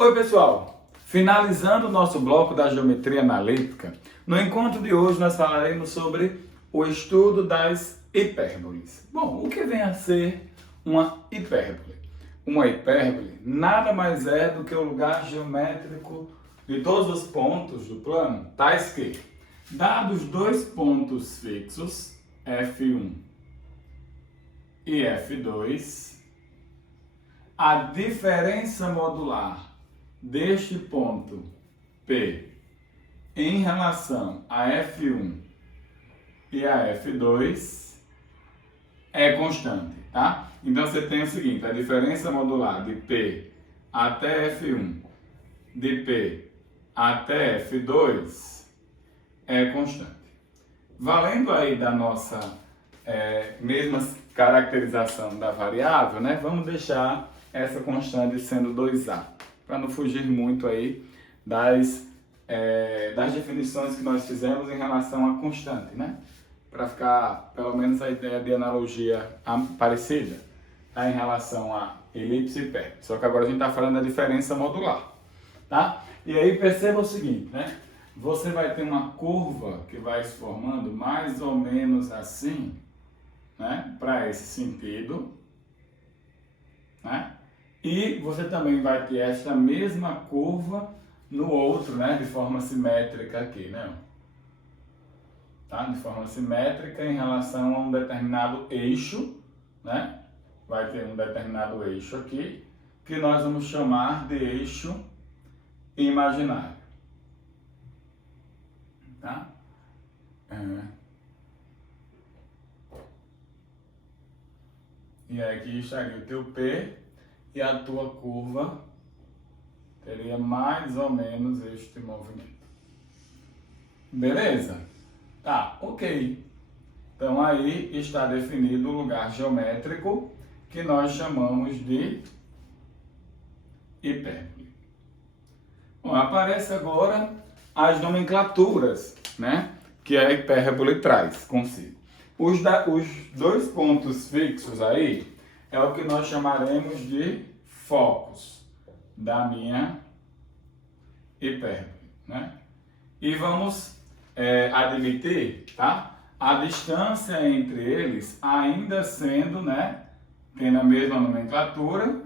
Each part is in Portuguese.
Oi pessoal, finalizando o nosso bloco da geometria analítica, no encontro de hoje nós falaremos sobre o estudo das hipérboles. Bom, o que vem a ser uma hipérbole? Uma hipérbole nada mais é do que o lugar geométrico de todos os pontos do plano, tais que, dados dois pontos fixos, F1 e F2, a diferença modular deste ponto P em relação a F1 e a F2 é constante, tá? Então você tem o seguinte, a diferença modular de P até F1, de P até F2 é constante. Valendo aí da nossa mesma caracterização da variável, né? Vamos deixar essa constante sendo 2A, para não fugir muito aí das definições que nós fizemos em relação à constante, né? Para ficar pelo menos a ideia de analogia parecida, tá? Em relação a elipse e hipérbole. Só que agora a gente está falando da diferença modular, tá? E aí perceba o seguinte, né? Você vai ter uma curva que vai se formando mais ou menos assim, né? Para esse sentido, né? E você também vai ter esta mesma curva no outro, né? De forma simétrica aqui, né? Tá? De forma simétrica em relação a um determinado eixo, né? Vai ter um determinado eixo aqui, que nós vamos chamar de eixo imaginário. Tá? E aqui estaria o teu P e a tua curva teria mais ou menos este movimento. Beleza? Tá, ok. Então aí está definido o lugar geométrico que nós chamamos de hipérbole. Bom, aparece agora as nomenclaturas, né, que a hipérbole traz consigo. Os dois pontos fixos aí é o que nós chamaremos de focos da minha hipérbole, né? E vamos admitir, tá? A distância entre eles ainda sendo, né, tendo a mesma nomenclatura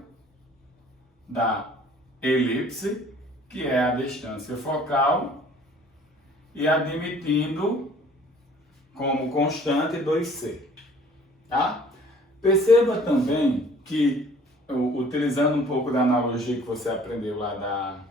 da elipse, que é a distância focal, e admitindo como constante 2c, tá? Perceba também que, utilizando um pouco da analogia que você aprendeu lá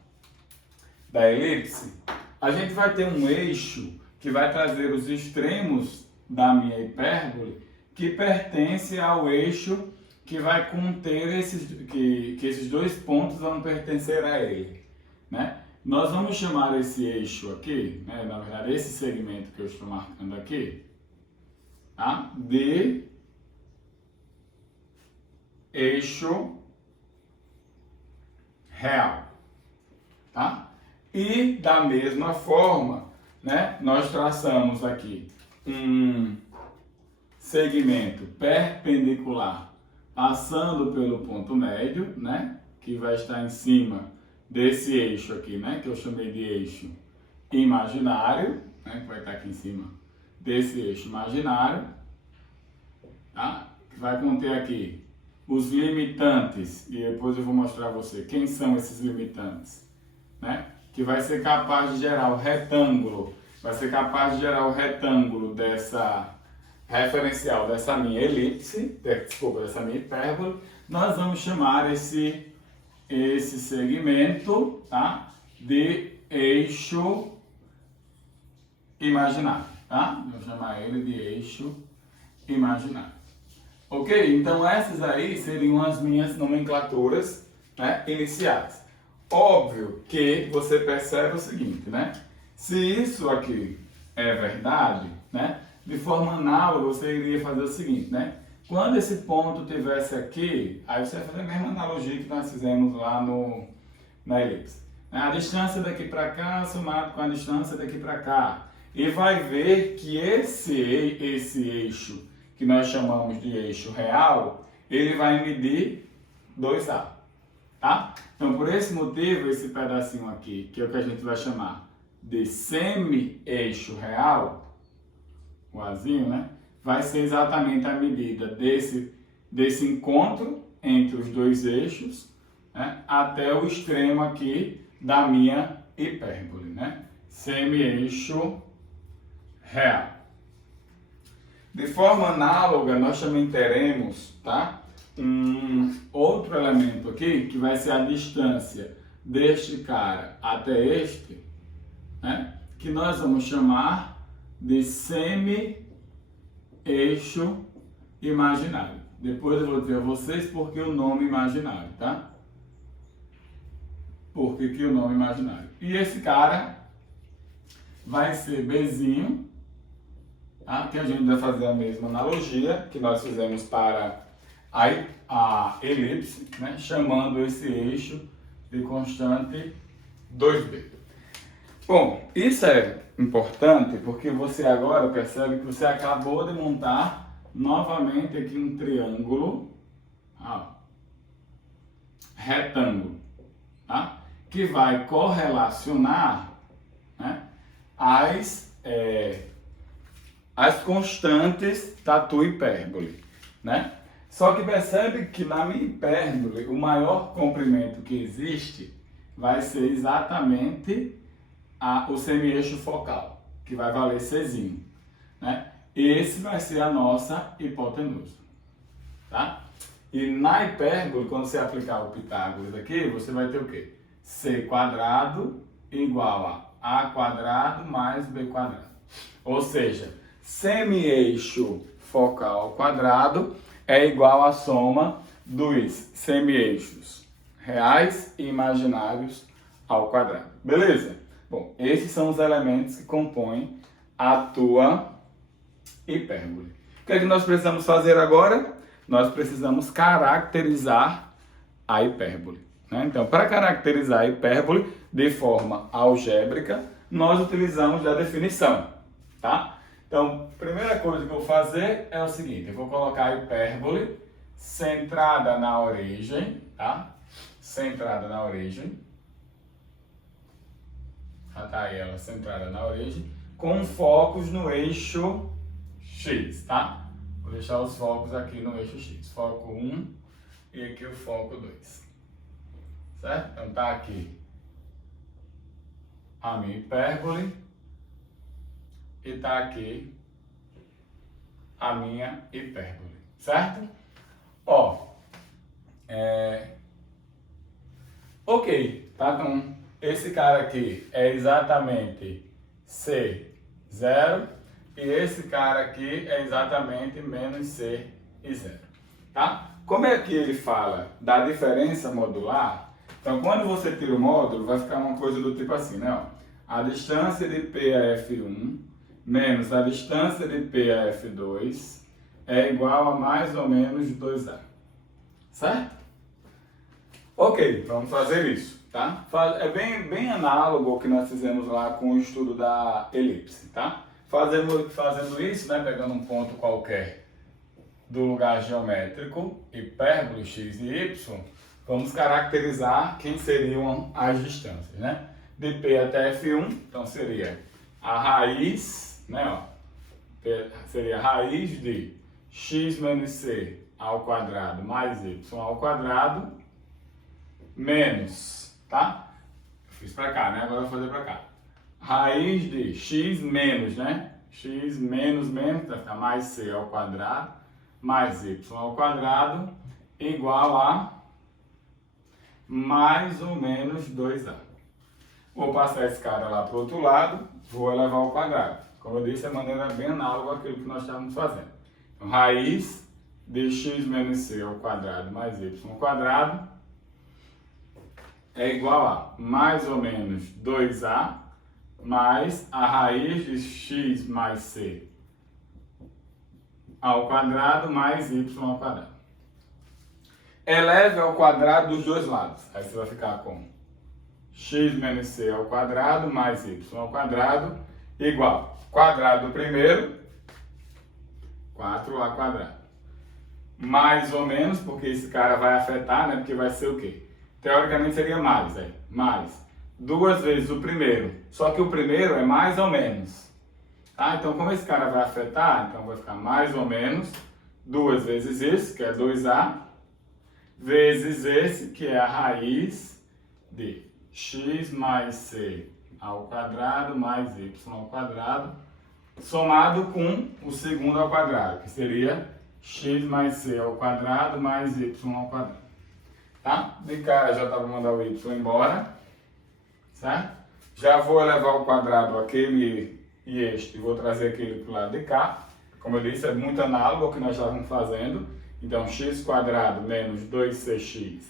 da elipse, a gente vai ter um eixo que vai trazer os extremos da minha hipérbole, que pertence ao eixo que vai conter que esses dois pontos vão pertencer a ele, né? Nós vamos chamar esse eixo aqui, né, na verdade esse segmento que eu estou marcando aqui, tá, de eixo real, tá? E da mesma forma, né, nós traçamos aqui um segmento perpendicular passando pelo ponto médio, né, que vai estar em cima desse eixo aqui, né, que eu chamei de eixo imaginário, né, que vai estar aqui em cima desse eixo imaginário, tá? Que vai conter aqui os limitantes, e depois eu vou mostrar a você quem são esses limitantes, né? Que vai ser capaz de gerar o retângulo, dessa referencial dessa minha elipse, dessa minha hipérbole. Nós vamos chamar esse segmento, tá, de eixo imaginário, tá? Vou chamar ele de eixo imaginário. Ok? Então essas aí seriam as minhas nomenclaturas, né, iniciais. Óbvio que você percebe o seguinte, né? Se isso aqui é verdade, né, de forma análoga você iria fazer o seguinte, né? Quando esse ponto tivesse aqui, aí você vai fazer a mesma analogia que nós fizemos lá na elipse. A distância daqui para cá somado com a distância daqui para cá. E vai ver que esse eixo, que nós chamamos de eixo real, ele vai medir 2A. Tá? Então Então, por esse motivo, esse pedacinho aqui, que é o que a gente vai chamar de semi-eixo real, o azinho, né? Vai ser exatamente a medida desse encontro entre os dois eixos, né? Até o extremo aqui da minha hipérbole, né? Semi-eixo real. De forma análoga, nós também teremos, tá? Um outro elemento aqui, que vai ser a distância deste cara até este, né? Que nós vamos chamar de semi-eixo imaginário. Depois eu vou dizer a vocês por que o nome imaginário, tá? Por que o nome imaginário? E esse cara vai ser Bzinho, tá? Que a gente vai fazer a mesma analogia que nós fizemos para a elipse, né? Chamando esse eixo de constante 2b. Bom, isso é importante porque você agora percebe que você acabou de montar novamente aqui um triângulo retângulo, tá? Que vai correlacionar, né, as constantes da tua hipérbole, né? Só que percebe que na minha hipérbole o maior comprimento que existe vai ser exatamente o semi-eixo focal, que vai valer Czinho, né? Esse vai ser a nossa hipotenusa, tá? E na hipérbole, quando você aplicar o Pitágoras aqui, você vai ter o quê? C quadrado igual a A quadrado mais B quadrado. Ou seja, semi-eixo focal ao quadrado é igual à soma dos semi-eixos reais e imaginários ao quadrado. Beleza? Bom, esses são os elementos que compõem a tua hipérbole. O que é que nós precisamos fazer agora? Nós precisamos caracterizar a hipérbole, né? Então, para caracterizar a hipérbole de forma algébrica, nós utilizamos a definição, tá? Então, a primeira coisa que eu vou fazer é o seguinte, eu vou colocar a hipérbole centrada na origem, tá? Centrada na origem. Já tá aí ela centrada na origem, com focos no eixo X, tá? Vou deixar os focos aqui no eixo X. Foco 1 e aqui o foco 2. Certo? Então tá aqui a minha hipérbole e tá aqui a minha hipérbole. Certo? Ó, ok, tá? Então esse cara aqui é exatamente C0 e esse cara aqui é exatamente menos C e 0, tá? Como é que ele fala da diferença modular? Então, quando você tira o módulo, vai ficar uma coisa do tipo assim, né? Ó, a distância de P a F1 menos a distância de P a F2 é igual a mais ou menos 2A, certo? Ok, vamos fazer isso, tá? É bem análogo ao que nós fizemos lá com o estudo da elipse, tá? Fazendo isso, né, pegando um ponto qualquer do lugar geométrico, hipérbole x e y, vamos caracterizar quem seriam as distâncias, né? De P até F1, então seria a raiz, né, ó, seria a raiz de x menos c ao quadrado mais y ao quadrado menos, tá? Fiz pra cá, né? Agora eu vou fazer pra cá. Raiz de x menos, né? X menos menos, vai ficar mais c ao quadrado, mais y ao quadrado, igual a mais ou menos 2A. Vou passar esse cara lá pro outro lado, vou elevar ao quadrado. Como eu disse, é maneira bem análoga àquilo que nós estávamos fazendo. Então, raiz de x menos c ao quadrado mais y ao quadrado é igual a mais ou menos 2A mais a raiz de x mais c ao quadrado mais y ao quadrado. Eleve ao quadrado dos dois lados. Aí você vai ficar com x menos c ao quadrado mais y ao quadrado igual quadrado do primeiro, 4a quadrado. Mais ou menos, porque esse cara vai afetar, né? Porque vai ser o quê? teoricamente seria mais, mais 2 vezes o primeiro, só que o primeiro é mais ou menos. Tá? Então, como esse cara vai afetar, então vai ficar mais ou menos 2 vezes isso, que é 2a, vezes esse, que é a raiz de x mais c ao quadrado mais y ao quadrado, somado com o segundo ao quadrado, que seria x mais c ao quadrado mais y ao quadrado. Tá? De cá já tá para mandar o y embora, certo? Já vou elevar ao quadrado aquele e este, vou trazer aquele para o lado de cá. Como eu disse, é muito análogo ao que nós estávamos fazendo. Então, x quadrado menos 2cx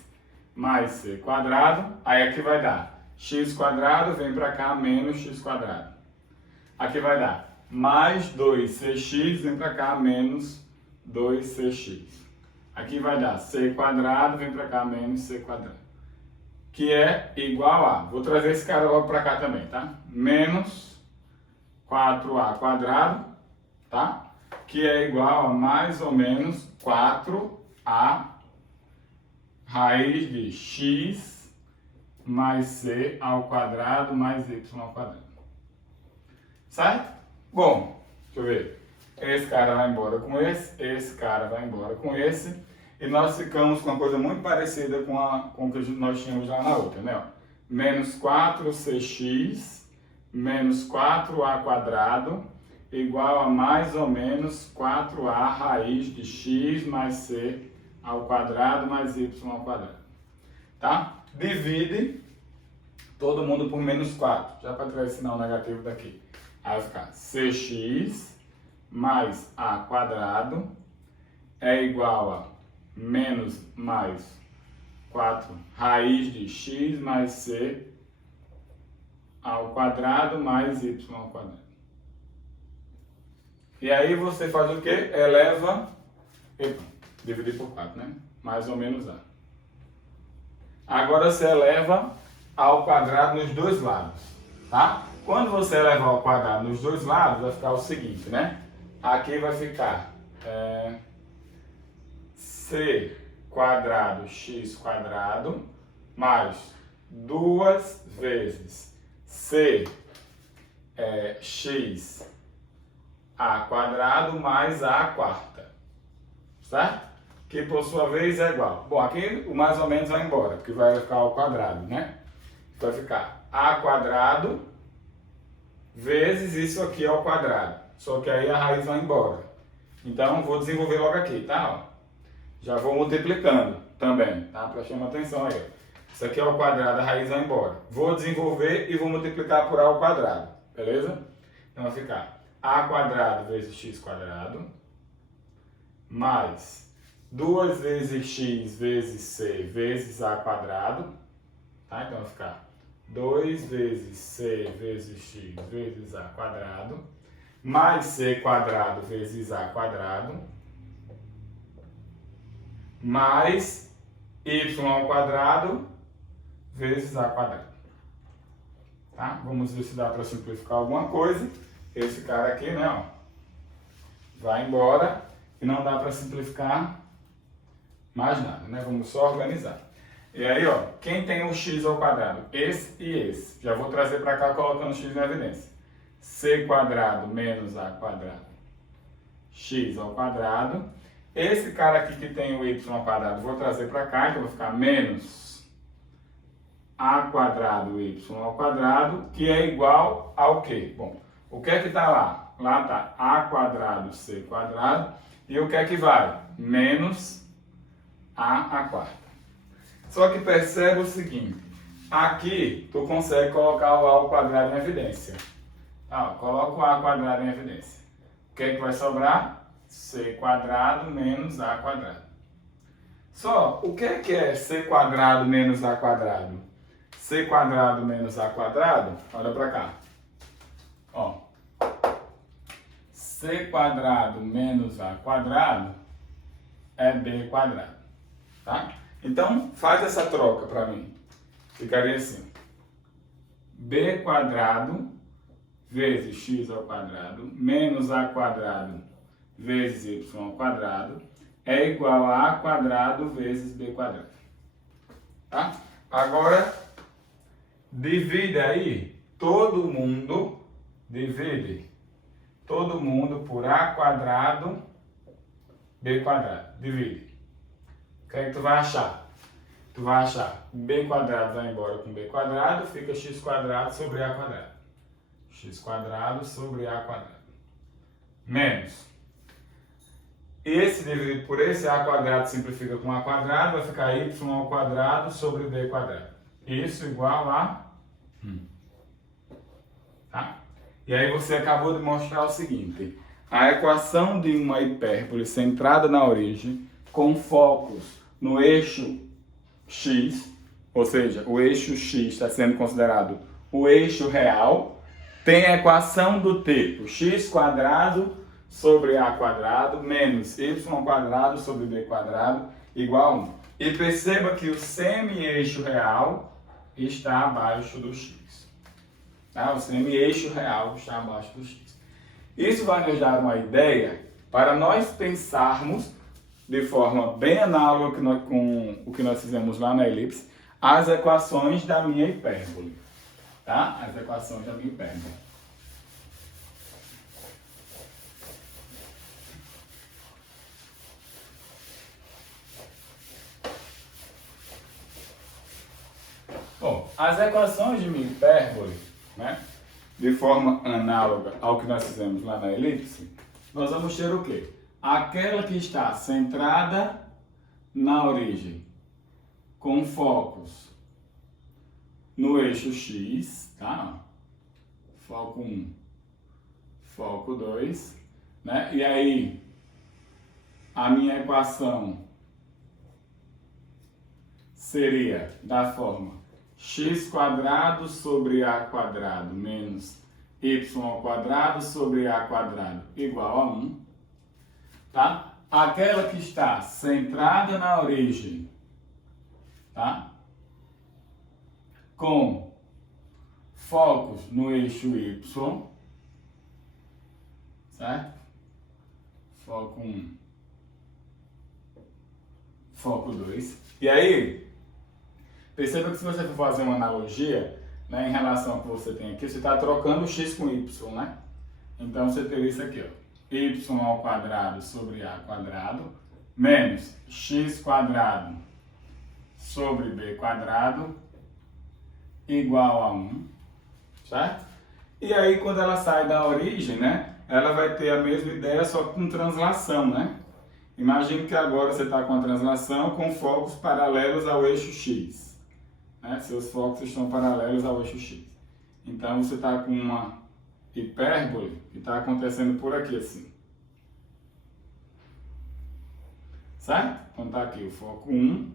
mais c quadrado. Aí aqui vai dar x quadrado, vem para cá, menos x quadrado. Aqui vai dar mais 2cx, vem para cá, menos 2cx. Aqui vai dar c quadrado, vem para cá, menos c quadrado. Que é igual a, vou trazer esse cara logo para cá também, tá? Menos 4a quadrado, tá? Que é igual a mais ou menos 4a raiz de x mais c ao quadrado mais y ao quadrado. Certo? Bom, deixa eu ver. Esse cara vai embora com esse cara vai embora com esse. E nós ficamos com uma coisa muito parecida com o que nós tínhamos lá na outra, né? Ó, menos 4cx menos 4a quadrado igual a mais ou menos 4a raiz de x mais c ao quadrado mais y ao quadrado. Tá? Divide todo mundo por menos 4, já para tirar esse sinal negativo daqui. Aí vai ficar cx mais a quadrado é igual a menos mais 4 raiz de x mais c ao quadrado mais y ao quadrado. E aí você faz o quê? Eleva, dividir por 4, né? Mais ou menos a. Agora você eleva ao quadrado nos dois lados, tá? Quando você elevar ao quadrado nos dois lados, vai ficar o seguinte, né? Aqui vai ficar c quadrado x quadrado mais 2 vezes c x a quadrado mais a quarta, certo? Que por sua vez é igual. Bom, aqui o mais ou menos vai embora, porque vai ficar ao quadrado, né? Vai ficar a quadrado vezes isso aqui ao quadrado. Só que aí a raiz vai embora. Então vou desenvolver logo aqui, tá? Ó, já vou multiplicando também, tá? Prestando atenção aí. Isso aqui é ao quadrado, a raiz vai embora. Vou desenvolver e vou multiplicar por a ao quadrado, beleza? Então vai ficar a quadrado vezes x quadrado mais 2 vezes x vezes c vezes a quadrado, tá? Então vai ficar 2 vezes c vezes x vezes a quadrado mais c quadrado vezes a quadrado mais y ao quadrado vezes a quadrado. Tá? Vamos ver se dá para simplificar alguma coisa. Esse cara aqui, né, ó, vai embora e não dá para simplificar mais nada, né? Vamos só organizar. E aí, ó, quem tem o x ao quadrado? Esse e esse. Já vou trazer para cá colocando x na evidência. C quadrado menos a quadrado x ao quadrado. Esse cara aqui que tem o y ao quadrado, vou trazer para cá, então vai ficar menos a quadrado y ao quadrado, que é igual ao quê? Bom, o que é que está lá? Lá está a quadrado c quadrado, e o que é que vai? Menos a quarta. Só que percebe o seguinte, aqui tu consegue colocar o a ao quadrado em evidência. Tá, coloca o a ao quadrado em evidência. O que é que vai sobrar? C quadrado menos a quadrado. Só, o que é c quadrado menos a quadrado? C quadrado menos a quadrado, olha para cá. Ó, c quadrado menos a quadrado é b quadrado, tá? Então, faz essa troca para mim. Ficaria assim. B quadrado vezes x ao quadrado menos a quadrado vezes y ao quadrado é igual a quadrado vezes b quadrado. Tá? Agora, divide aí, divide todo mundo por a quadrado, b quadrado, divide. O que é que tu vai achar? Tu vai achar b quadrado vai embora com b quadrado, fica x quadrado sobre a quadrado. X quadrado sobre a quadrado. Menos. Esse dividido por esse, a quadrado simplifica com a quadrado, vai ficar y ao quadrado sobre b quadrado. Isso igual a 1. Tá? E aí você acabou de mostrar o seguinte. A equação de uma hipérbole centrada na origem, com focos no eixo x, ou seja, o eixo x está sendo considerado o eixo real, tem a equação do tipo x quadrado sobre a quadrado menos y quadrado sobre b quadrado igual a 1. E perceba que o semi-eixo real está abaixo do x. Tá? O semi-eixo real está abaixo do x. Isso vai nos dar uma ideia para nós pensarmos de forma bem análoga com o que nós fizemos lá na elipse, as equações da minha hipérbole. Tá? As equações da minha hipérbole. Bom, as equações de minha hipérbole, né, de forma análoga ao que nós fizemos lá na elipse, nós vamos ter o quê? Aquela que está centrada na origem, com focos no eixo x, tá? Foco 1, foco 2, né? E aí, a minha equação seria da forma x quadrado sobre a quadrado menos y ao quadrado sobre a quadrado igual a 1. Tá? Aquela que está centrada na origem, tá? Com focos no eixo y, certo? Foco 1, foco 2. E aí, perceba que se você for fazer uma analogia, né, em relação ao que você tem aqui, você está trocando o x com y, né? Então você teria isso aqui, ó. Y ao quadrado sobre a quadrado menos x quadrado sobre b quadrado igual a 1, certo? E aí quando ela sai da origem, né, ela vai ter a mesma ideia só com translação, né? Imagine que agora você está com a translação com focos paralelos ao eixo x, né? Seus focos estão paralelos ao eixo x. Então você está com uma hipérbole que está acontecendo por aqui assim. Certo? Então está aqui o foco 1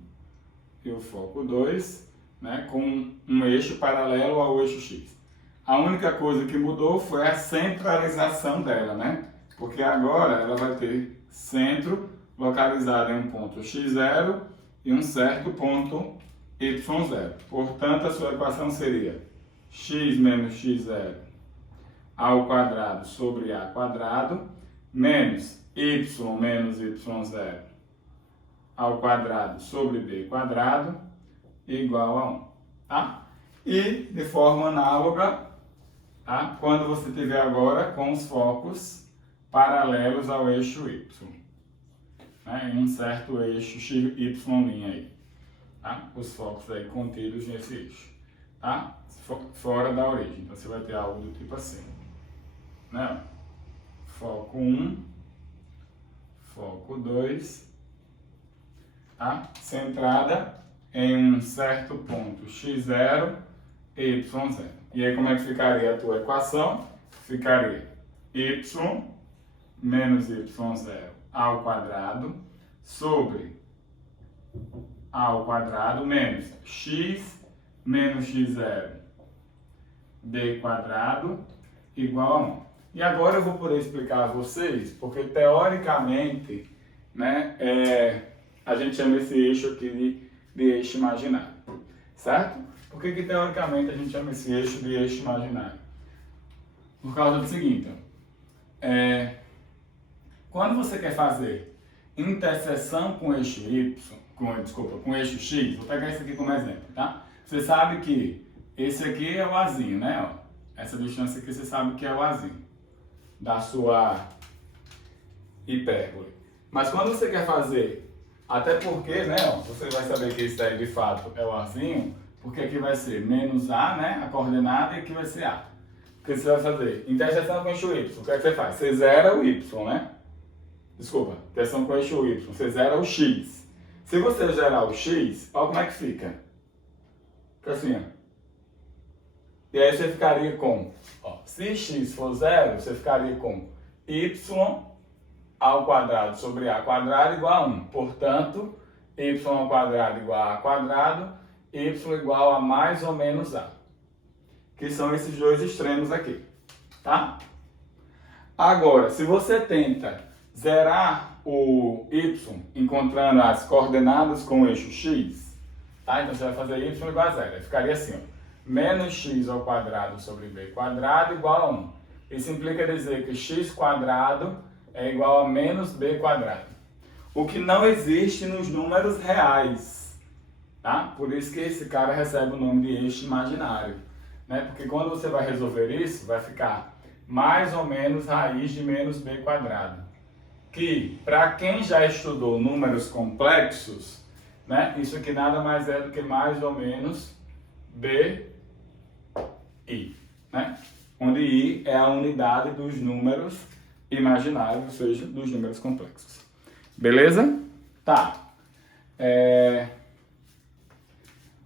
e o foco 2, né, com um eixo paralelo ao eixo x. A única coisa que mudou foi a centralização dela, né? Porque agora ela vai ter centro localizado em um ponto x0 e um certo ponto y0. Portanto, a sua equação seria x menos x0 ao quadrado sobre a quadrado menos y menos y0 ao quadrado sobre b quadrado igual a 1. Tá? E, de forma análoga, tá? Quando você tiver agora com os focos paralelos ao eixo y, né? Em um certo eixo y' aí. Tá? Os focos aí contidos nesse eixo. Tá? Fora da origem. Então você vai ter algo do tipo assim. Né? Foco 1, foco 2, tá? Centrada em um certo ponto x0 e y0. E aí como é que ficaria a tua equação? Ficaria y menos y0 ao quadrado sobre ao quadrado menos x menos x0 b quadrado igual a 1. E agora eu vou poder explicar a vocês, porque teoricamente, né, a gente chama esse eixo aqui de eixo imaginário, certo? Por que teoricamente a gente chama esse eixo de eixo imaginário? Por causa do seguinte, quando você quer fazer interseção com o eixo y, com o eixo x, vou pegar isso aqui como exemplo, tá? Você sabe que esse aqui é o Azinho, né? Ó, essa distância aqui você sabe que é o Azinho da sua hipérbole. Mas quando você quer fazer, até porque, né? Ó, você vai saber que isso aí de fato é o Azinho, porque aqui vai ser menos A, né? A coordenada, e aqui vai ser A. O que você vai fazer? Interseção com eixo Y. O que é que você faz? Você zera o Y, né? Desculpa, interseção com eixo Y. Você zera o X. Se você zerar o X, olha como é que fica. Fica assim, ó. E aí você ficaria com, ó, se x for zero, você ficaria com y ao quadrado sobre a quadrado igual a 1. Portanto, y ao quadrado igual a quadrado, y igual a mais ou menos a. Que são esses dois extremos aqui, tá? Agora, se você tenta zerar o y encontrando as coordenadas com o eixo x, tá? Então você vai fazer y igual a zero. Aí ficaria assim, ó, menos x ao quadrado sobre b quadrado igual a 1. Isso implica dizer que x quadrado é igual a menos b quadrado. O que não existe nos números reais, tá? Por isso que esse cara recebe o nome de eixo imaginário, né? Porque quando você vai resolver isso, vai ficar mais ou menos raiz de menos b quadrado. Que, para quem já estudou números complexos, né? Isso aqui nada mais é do que mais ou menos b i, né? Onde i é a unidade dos números imaginários, ou seja, dos números complexos. Beleza? Tá.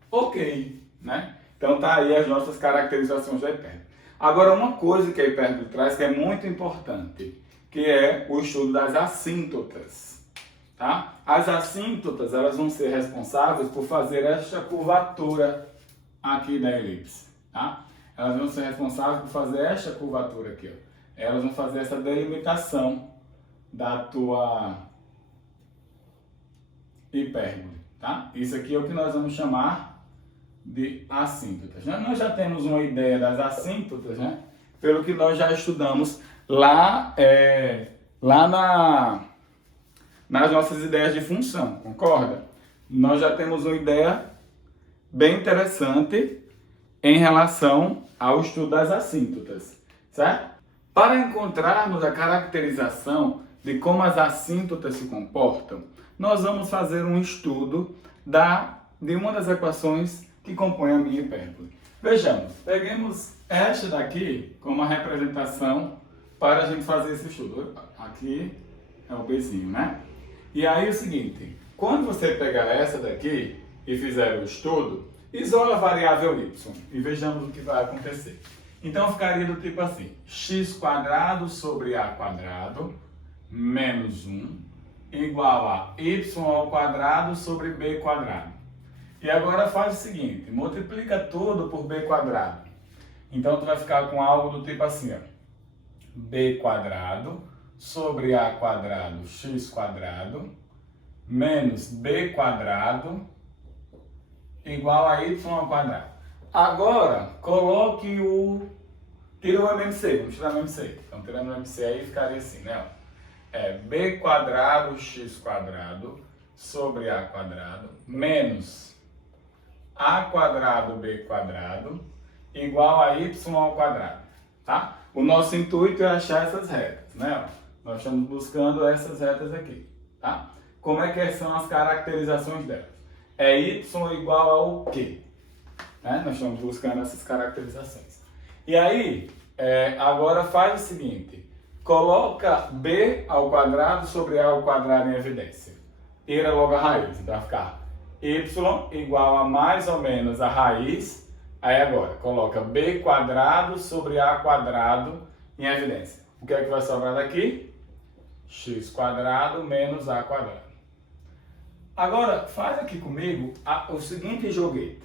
Ok, né? Então tá aí as nossas caracterizações da hipérbole. Agora uma coisa que a hipérbole traz que é muito importante, que é o estudo das assíntotas, tá? As assíntotas, elas vão ser responsáveis por fazer esta curvatura aqui da elipse, tá? Elas vão ser responsáveis por fazer esta curvatura aqui, ó. Elas vão fazer essa delimitação da tua hipérbole, tá? Isso aqui é o que nós vamos chamar de assíntotas, né? Nós já temos uma ideia das assíntotas, né? Pelo que nós já estudamos lá, nas nossas ideias de função, concorda? Nós já temos uma ideia bem interessante em relação ao estudo das assíntotas, certo? Para encontrarmos a caracterização de como as assíntotas se comportam, nós vamos fazer um estudo de uma das equações que compõe a minha hipérbole. Vejamos, peguemos esta daqui como uma representação para a gente fazer esse estudo. Aqui é o Bzinho, né? E aí é o seguinte, quando você pegar essa daqui e fizer o estudo, isola a variável y e vejamos o que vai acontecer. Então ficaria do tipo assim, x quadrado sobre a quadrado menos 1 igual a y ao quadrado sobre b quadrado. E agora faz o seguinte, multiplica tudo por b quadrado. Então tu vai ficar com algo do tipo assim, ó, b quadrado sobre a quadrado x quadrado menos b quadrado igual a y ao quadrado. Agora, coloque tira o MMC, vamos tirar o MMC. Então, tirando o MMC aí, ficaria assim, né? B quadrado x quadrado sobre a quadrado menos a quadrado b quadrado igual a y ao quadrado, tá? O nosso intuito é achar essas retas, né? Nós estamos buscando essas retas aqui, tá? Como é que são as caracterizações delas? É y igual ao quê? Né? Nós estamos buscando essas caracterizações. E aí, agora faz o seguinte, coloca b ao quadrado sobre a ao quadrado em evidência. Tira logo a raiz, então vai ficar y igual a mais ou menos a raiz. Aí agora, coloca b quadrado sobre a quadrado em evidência. O que é que vai sobrar daqui? X quadrado menos a quadrado. Agora, faz aqui comigo o seguinte joguete.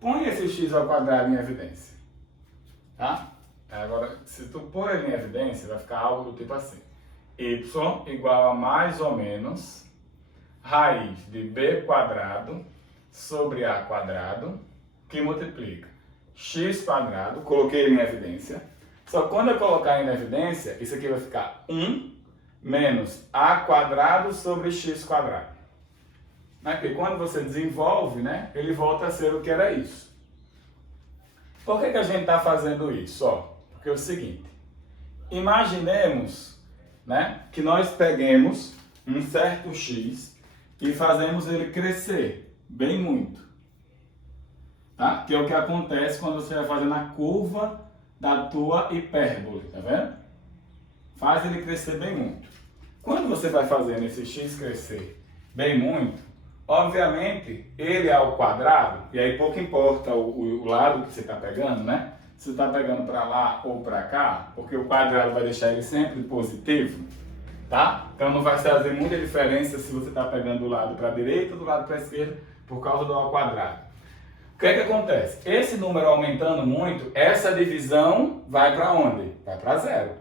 Põe esse x ao quadrado em evidência. Tá? Agora, se tu pôr ele em evidência, vai ficar algo do tipo assim. Y igual a mais ou menos raiz de b quadrado sobre a quadrado, que multiplica x quadrado, coloquei ele em evidência. Só que quando eu colocar ele em evidência, isso aqui vai ficar 1 menos a quadrado sobre x quadrado. Né? Porque quando você desenvolve, né, ele volta a ser o que era isso. Por que a gente está fazendo isso? Porque é o seguinte, imaginemos, né, que nós peguemos um certo x e fazemos ele crescer bem muito. Tá? Que é o que acontece quando você vai fazendo a curva da tua hipérbole, tá vendo? Faz ele crescer bem muito. Quando você vai fazendo esse x crescer bem muito, obviamente ele é ao quadrado, e aí pouco importa o lado que você está pegando, né? Se você está pegando para lá ou para cá, porque o quadrado vai deixar ele sempre positivo, tá? Então não vai fazer muita diferença se você está pegando do lado para a direita ou do lado para a esquerda, por causa do ao quadrado. O que é que acontece? Esse número aumentando muito, essa divisão vai para onde? Vai para zero.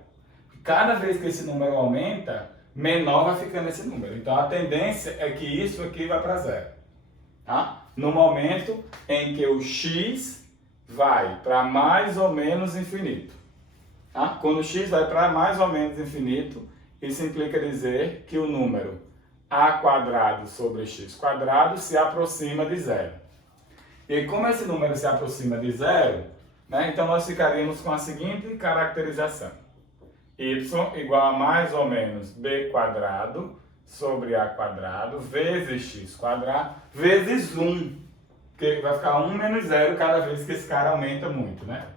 Cada vez que esse número aumenta, menor vai ficando esse número. Então a tendência é que isso aqui vai para zero. Tá? No momento em que o x vai para mais ou menos infinito. Tá? Quando o x vai para mais ou menos infinito, isso implica dizer que o número a quadrado sobre x quadrado se aproxima de zero. E como esse número se aproxima de zero, né, então nós ficaríamos com a seguinte caracterização. Y igual a mais ou menos b quadrado sobre a quadrado vezes x quadrado vezes 1. Porque vai ficar 1 menos 0 cada vez que esse cara aumenta muito, né?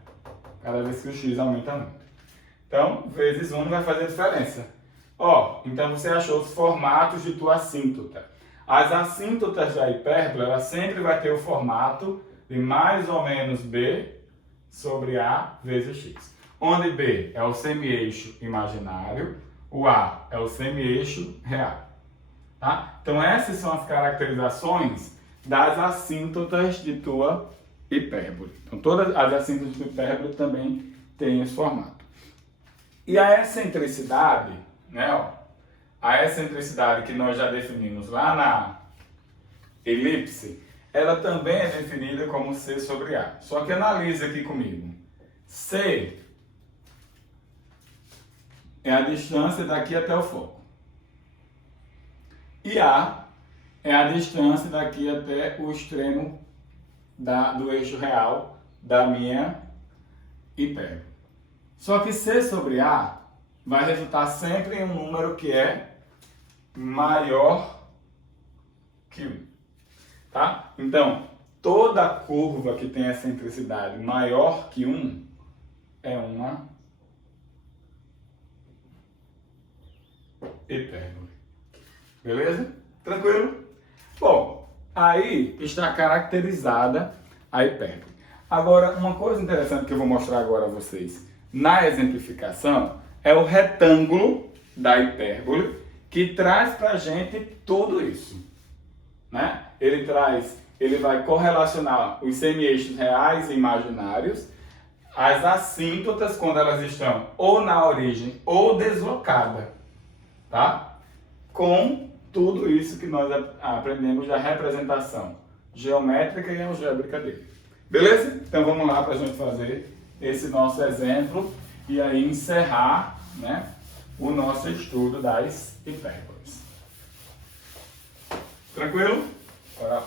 Cada vez que o x aumenta muito. Então, vezes 1 não vai fazer diferença. Então você achou os formatos de tua assíntota. As assíntotas da hipérbole, ela sempre vai ter o formato de mais ou menos b sobre a vezes x. Onde b é o semi-eixo imaginário, o a é o semi-eixo real. Tá? Então essas são as caracterizações das assíntotas de tua hipérbole. Então todas as assíntotas de tua hipérbole também têm esse formato. E a excentricidade, né, a excentricidade que nós já definimos lá na elipse, ela também é definida como C sobre A. Só que analise aqui comigo. C é a distância daqui até o foco. E A é a distância daqui até o extremo do eixo real da minha hipérbole. Só que C sobre A vai resultar sempre em um número que é maior que 1. Tá? Então, toda curva que tem excentricidade maior que 1 é uma hipérbole. Beleza? Tranquilo? Bom, aí está caracterizada a hipérbole. Agora, uma coisa interessante que eu vou mostrar agora a vocês na exemplificação é o retângulo da hipérbole que traz para a gente tudo isso. Né? Ele vai correlacionar os semi-eixos reais e imaginários, as assíntotas quando elas estão ou na origem ou deslocada, tá? Com tudo isso que nós aprendemos da representação geométrica e algébrica dele. Beleza? Então vamos lá para a gente fazer esse nosso exemplo e aí encerrar, né, o nosso estudo das hipérboles. Tranquilo? Bora.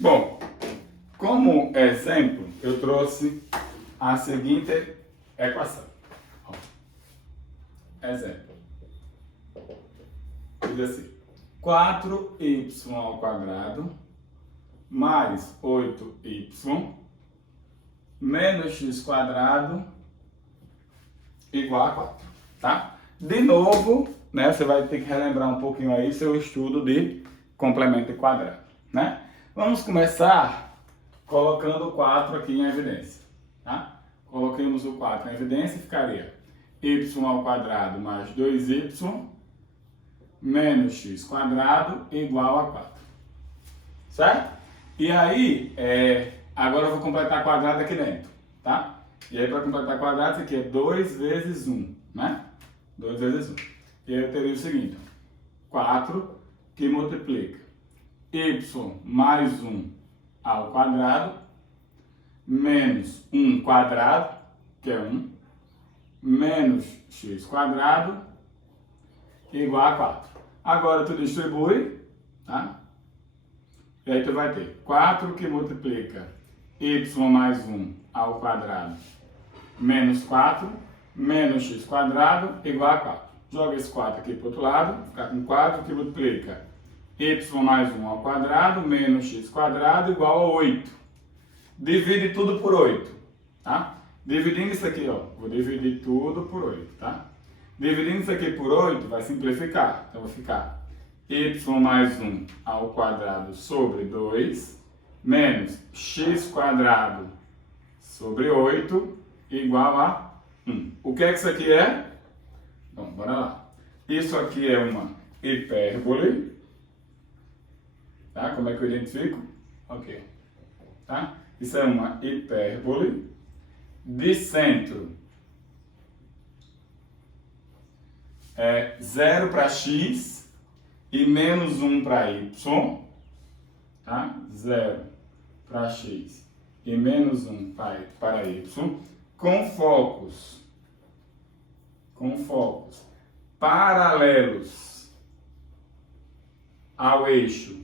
Bom, como exemplo, eu trouxe a seguinte equação. Exemplo. Diz assim: 4y ao quadrado mais 8y menos x quadrado igual a 4, tá? De novo, né, você vai ter que relembrar um pouquinho aí seu estudo de complemento de quadrado, né? Vamos começar colocando o 4 aqui em evidência, tá? Coloquemos o 4 em evidência, ficaria y ao quadrado mais 2y menos x quadrado igual a 4, certo? E aí, agora eu vou completar quadrado aqui dentro, tá? E aí, para completar quadrado, isso aqui é 2 vezes 1, né? 2 vezes 1. E aí eu teria o seguinte: 4 que multiplica y mais 1 ao quadrado, menos 1 quadrado, que é 1, menos x quadrado igual a 4. Agora tu distribui, tá? E aí tu vai ter 4 que multiplica y mais 1 ao quadrado menos 4 menos x quadrado igual a 4. Joga esse 4 aqui para o outro lado, fica com 4 que multiplica y mais 1 ao quadrado menos x quadrado igual a 8. Divide tudo por 8, tá? Dividindo isso aqui, ó, vou dividir tudo por 8, tá? Dividindo isso aqui por 8 vai simplificar, então vai ficar y mais 1 ao quadrado sobre 2 menos x quadrado sobre 8 igual a 1. O que é que isso aqui é? Bom, bora lá. Isso aqui é uma hipérbole. Tá? Como é que eu identifico? Ok. Tá? Isso é uma hipérbole de centro 0 para x e menos 1 para y. Tá? 0 para x e menos 1 para y. Com focos paralelos ao eixo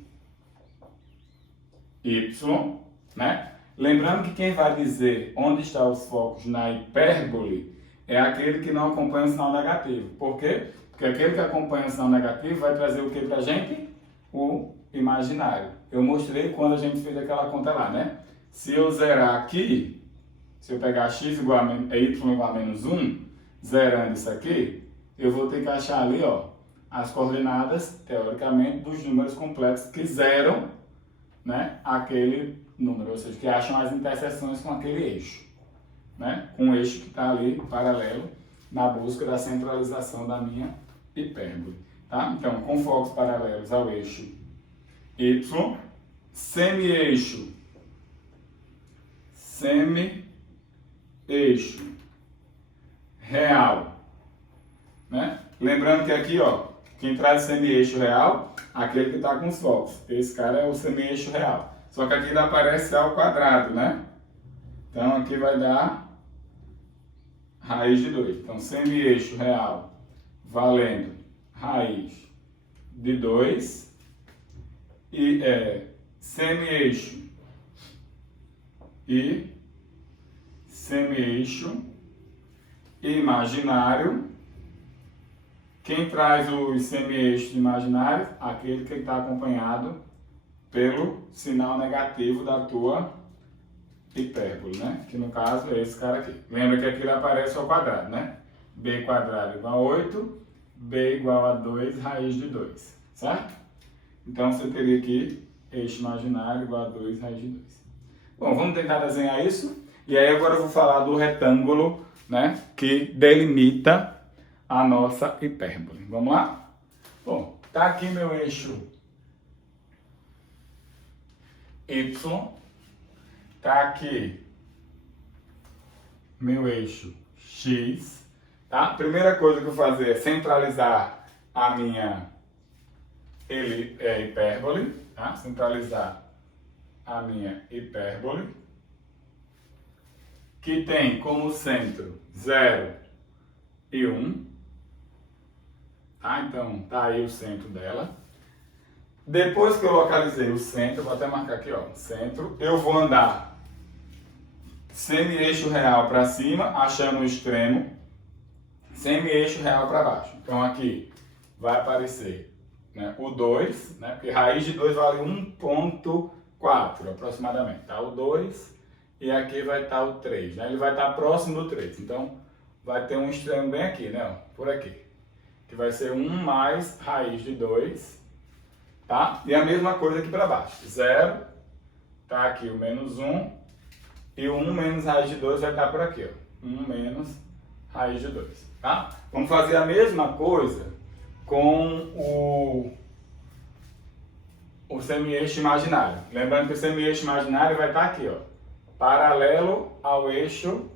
y, né? Lembrando que quem vai dizer onde estão os focos na hipérbole é aquele que não acompanha o sinal negativo. Por quê? Porque aquele que acompanha o sinal negativo vai trazer o que pra gente? O imaginário. Eu mostrei quando a gente fez aquela conta lá, né? Se eu zerar aqui, se eu pegar x igual a y igual a menos 1, zerando isso aqui, eu vou ter que achar ali, ó, as coordenadas, teoricamente, dos números complexos que zeram, né, aquele número, ou seja, que acham as interseções com aquele eixo, né, com o eixo que está ali paralelo na busca da centralização da minha hipérbole, tá? Então, com focos paralelos ao eixo y, semi-eixo real, né? Lembrando que aqui, ó, quem traz o semi-eixo real, aquele que está com os focos. Esse cara é o semi-eixo real. Só que aqui ele aparece ao quadrado, né? Então aqui vai dar raiz de 2. Então semi-eixo real valendo raiz de 2 e semi-eixo e semi-eixo imaginário. Quem traz os semi-eixos imaginários? Aquele que está acompanhado pelo sinal negativo da tua hipérbole, né? Que no caso é esse cara aqui. Lembra que aqui ele aparece ao quadrado, né? b quadrado igual a 8, b igual a 2 raiz de 2, certo? Então você teria aqui eixo imaginário igual a 2 raiz de 2. Bom, vamos tentar desenhar isso. E aí agora eu vou falar do retângulo, né, que delimita a nossa hipérbole. Vamos lá? Bom, tá aqui meu eixo y, tá aqui meu eixo x, tá? Primeira coisa que eu vou fazer é centralizar a minha hipérbole, tá? Centralizar a minha hipérbole, que tem como centro 0 e 1. Tá? Então, tá aí o centro dela. Depois que eu localizei o centro, vou até marcar aqui, ó, centro, eu vou andar semi-eixo real para cima, achando o extremo, semi-eixo real para baixo. Então, aqui vai aparecer, né, o 2, né, porque raiz de 2 vale 1,4 aproximadamente, tá? O 2 e aqui vai estar o 3, né? Ele vai estar próximo do 3, então vai ter um extremo bem aqui, né, ó, por aqui. Que vai ser 1 mais raiz de 2, tá? E a mesma coisa aqui para baixo, 0, tá aqui o menos 1, e o 1 menos raiz de 2 vai estar por aqui, ó, 1 menos raiz de 2, tá? Vamos fazer a mesma coisa com o semi-eixo imaginário. Lembrando que o semi-eixo imaginário vai estar aqui, ó, paralelo ao eixo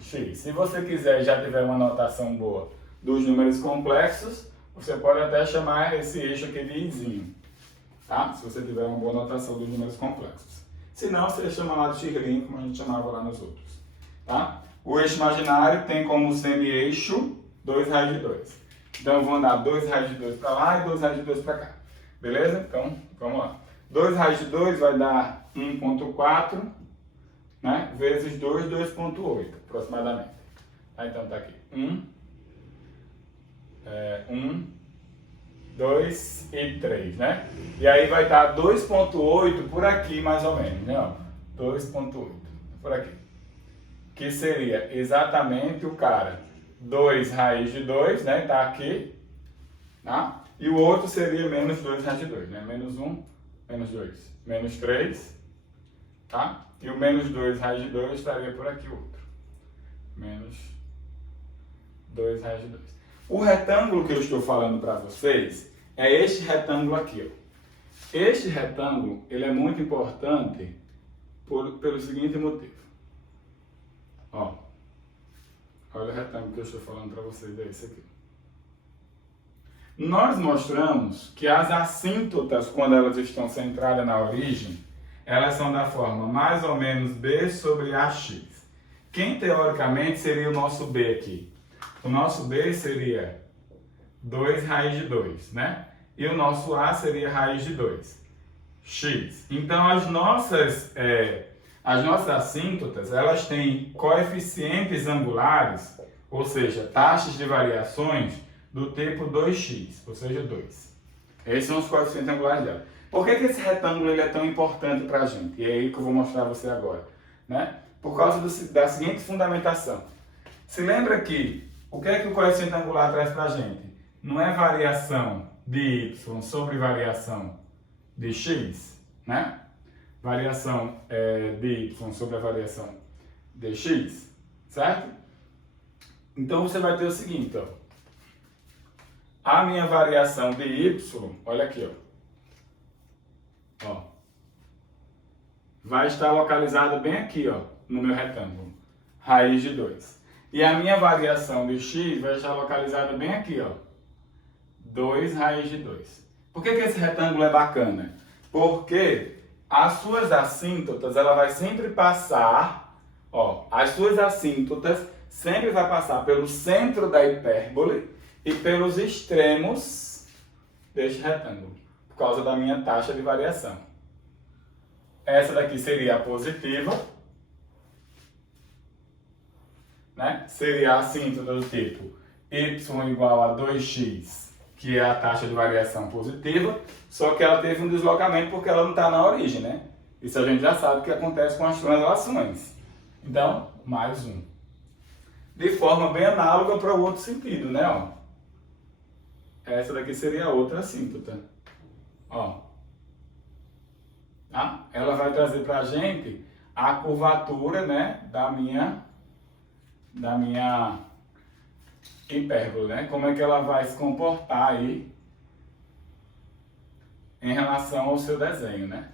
x. Se você quiser e já tiver uma notação boa dos números complexos, você pode até chamar esse eixo aqui de izinho, tá? Se você tiver uma boa notação dos números complexos. Se não, você chama lá de x', como a gente chamava lá nos outros, tá? O eixo imaginário tem como semi-eixo 2 raiz de 2. Então eu vou andar 2 raiz de 2 para lá e 2 raiz de 2 para cá. Beleza? Então, vamos lá. 2 raiz de 2 vai dar 1,4, né? Vezes 2, 2,8, aproximadamente. Então tá aqui. 1, 2 e 3, né? E aí vai dar 2,8 por aqui, mais ou menos, né? 2,8 por aqui. Que seria exatamente o cara 2 raiz de 2, né? Tá aqui, tá? E o outro seria menos 2 raiz de 2, né? Menos 1, menos 2, menos 3, tá? E o menos 2 raiz de 2 estaria por aqui o outro. Menos 2 raiz de 2. O retângulo que eu estou falando para vocês é este retângulo aqui, ó. Este retângulo, ele é muito importante pelo seguinte motivo. Ó, olha o retângulo que eu estou falando para vocês, é esse aqui. Nós mostramos que as assíntotas, quando elas estão centradas na origem, elas são da forma mais ou menos B sobre AX. Quem teoricamente seria o nosso B aqui? O nosso B seria 2 raiz de 2, né? E o nosso A seria raiz de 2. X. Então as nossas assíntotas, elas têm coeficientes angulares, ou seja, taxas de variações do tipo 2x, ou seja, 2. Esses são os coeficientes angulares dela. Por que esse retângulo ele é tão importante para a gente? E é aí que eu vou mostrar a você agora, né? Por causa da seguinte fundamentação. Se lembra que o que é que o coeficiente angular traz para a gente? Não é variação de y sobre variação de x, né? Variação de y sobre a variação de x, certo? Então você vai ter o seguinte, ó. A minha variação de y, olha aqui, ó, vai estar localizada bem aqui, ó, no meu retângulo, raiz de 2. E a minha variação de x vai estar localizada bem aqui, ó, 2 raiz de 2. Por que esse retângulo é bacana? Porque as suas assíntotas, ela vai sempre passar, ó, as suas assíntotas sempre vai passar pelo centro da hipérbole e pelos extremos deste retângulo, por causa da minha taxa de variação. Essa daqui seria a positiva, né? Seria a assíntota do tipo y igual a 2x, que é a taxa de variação positiva, só que ela teve um deslocamento porque ela não está na origem, né? Isso a gente já sabe que acontece com as translações. Então, mais 1. De forma bem análoga para o outro sentido, né? Ó. Essa daqui seria a outra assíntota. Ó. Tá? Ela vai trazer para a gente a curvatura, né, da minha hipérbole, né? Como é que ela vai se comportar aí em relação ao seu desenho, né?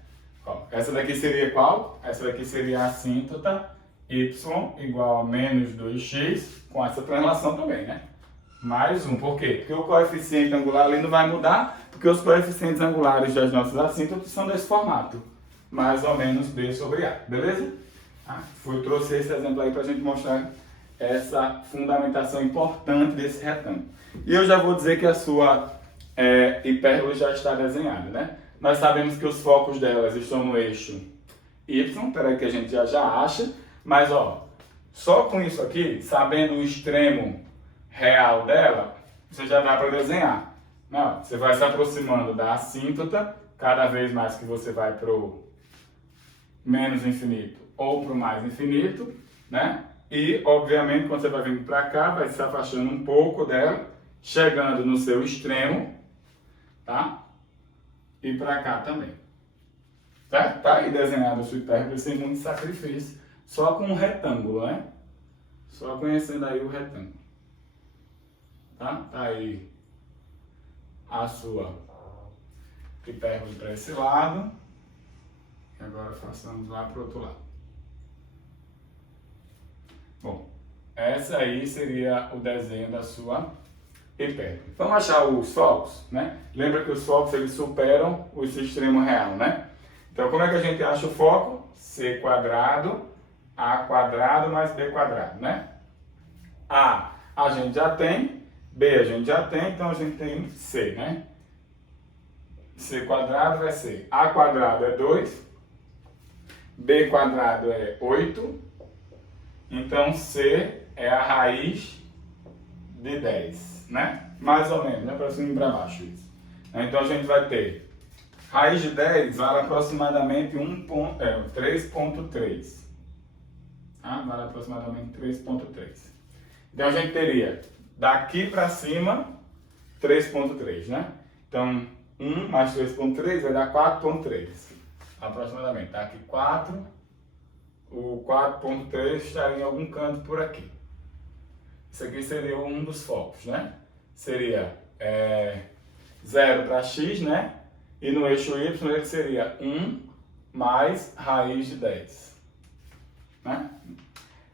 Ó, essa daqui seria qual? Essa daqui seria a assíntota y igual a menos 2x, com essa translação também, né? Mais 1. Por quê? Porque o coeficiente angular ali não vai mudar, porque os coeficientes angulares das nossas assíntotas são desse formato. Mais ou menos B sobre A. Beleza? Trouxe esse exemplo aí para a gente mostrar essa fundamentação importante desse retângulo. E eu já vou dizer que a sua hipérbole já está desenhada, né? Nós sabemos que os focos delas estão no eixo Y, peraí que a gente já acha, mas ó, só com isso aqui, sabendo o extremo real dela, você já dá para desenhar. Não, você vai se aproximando da assíntota, cada vez mais que você vai para o menos infinito ou para o mais infinito, né? E, obviamente, quando você vai vindo para cá, vai se afastando um pouco dela, chegando no seu extremo, tá? E para cá também. Certo? Tá aí desenhado a sua hipérbole sem muito sacrifício, só com um retângulo, né? Só conhecendo aí o retângulo. Tá? Tá aí a sua hipérbole para esse lado. E agora façamos lá para o outro lado. Bom, essa aí seria o desenho da sua hipérbole. Vamos achar os focos, né? Lembra que os focos eles superam o extremo real, né? Então, como é que a gente acha o foco? C² A quadrado mais B quadrado, né? A gente já tem, B a gente já tem, então a gente tem C, né? C quadrado vai ser A quadrado é 2, B quadrado é 8, então C é a raiz de 10, né? Mais ou menos, né? Para cima e para baixo isso. Então a gente vai ter raiz de 10 vale aproximadamente 3,3. Tá? Vale aproximadamente 3,3. Então a gente teria daqui para cima 3,3, né? Então 1 mais 3,3 vai dar 4,3 aproximadamente. Tá aqui 4, o 4,3 estaria em algum canto por aqui. Isso aqui seria um dos focos, né? Seria 0 para x, né? E no eixo y ele seria 1 mais raiz de 10. Né?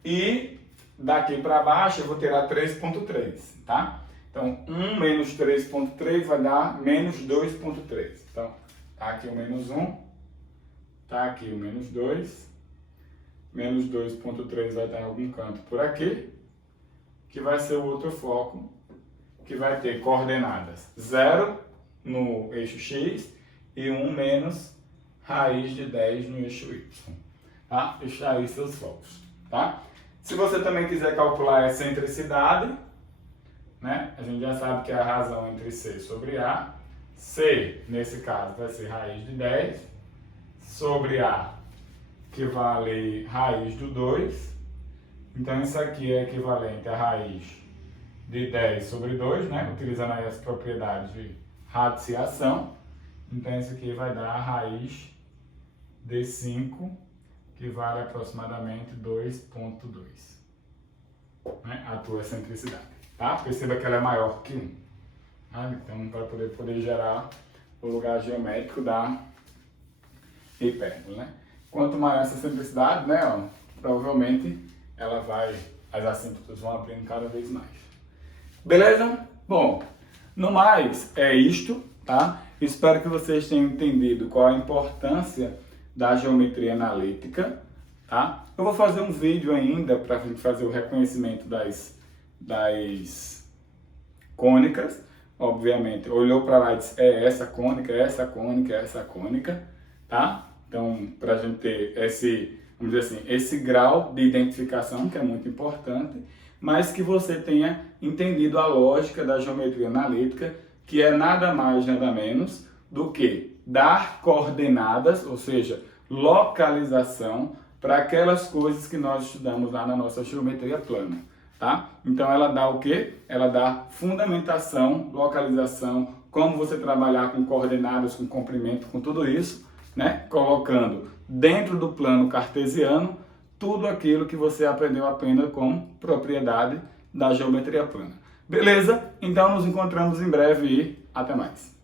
E daqui para baixo eu vou tirar 3,3, tá? Então 1 menos 3,3 vai dar menos 2,3. Então tá aqui o menos 1, tá aqui o menos 2. Menos 2,3 vai estar em algum canto por aqui, que vai ser o outro foco, que vai ter coordenadas 0 no eixo x e 1 menos raiz de 10 no eixo y. Tá? Está aí seus focos. Tá? Se você também quiser calcular a excentricidade, né? A gente já sabe que é a razão entre C sobre A. C, nesse caso, vai ser raiz de 10 sobre A, que vale raiz do 2. Então isso aqui é equivalente a raiz de 10 sobre 2, né? Utilizando aí as propriedades de radiciação. Então isso aqui vai dar a raiz de 5, que vale aproximadamente 2,2. Né? A tua excentricidade. Tá? Perceba que ela é maior que 1. Tá? Então para poder gerar o lugar geométrico da hipérbole, né? Quanto maior essa excentricidade, né, ó, provavelmente as assíntotas vão abrindo cada vez mais. Beleza? Bom, no mais é isto, tá? Espero que vocês tenham entendido qual a importância da geometria analítica, tá? Eu vou fazer um vídeo ainda para a gente fazer o reconhecimento das cônicas. Obviamente, olhou para lá e disse, é essa cônica, é essa cônica, é essa cônica, tá? Então, para a gente ter vamos dizer assim, esse grau de identificação, que é muito importante, mas que você tenha entendido a lógica da geometria analítica, que é nada mais, nada menos do que dar coordenadas, ou seja, localização, para aquelas coisas que nós estudamos lá na nossa geometria plana. Tá? Então ela dá o quê? Ela dá fundamentação, localização, como você trabalhar com coordenadas, com comprimento, com tudo isso, né? Colocando dentro do plano cartesiano tudo aquilo que você aprendeu apenas com propriedade da geometria plana. Beleza? Então nos encontramos em breve e até mais.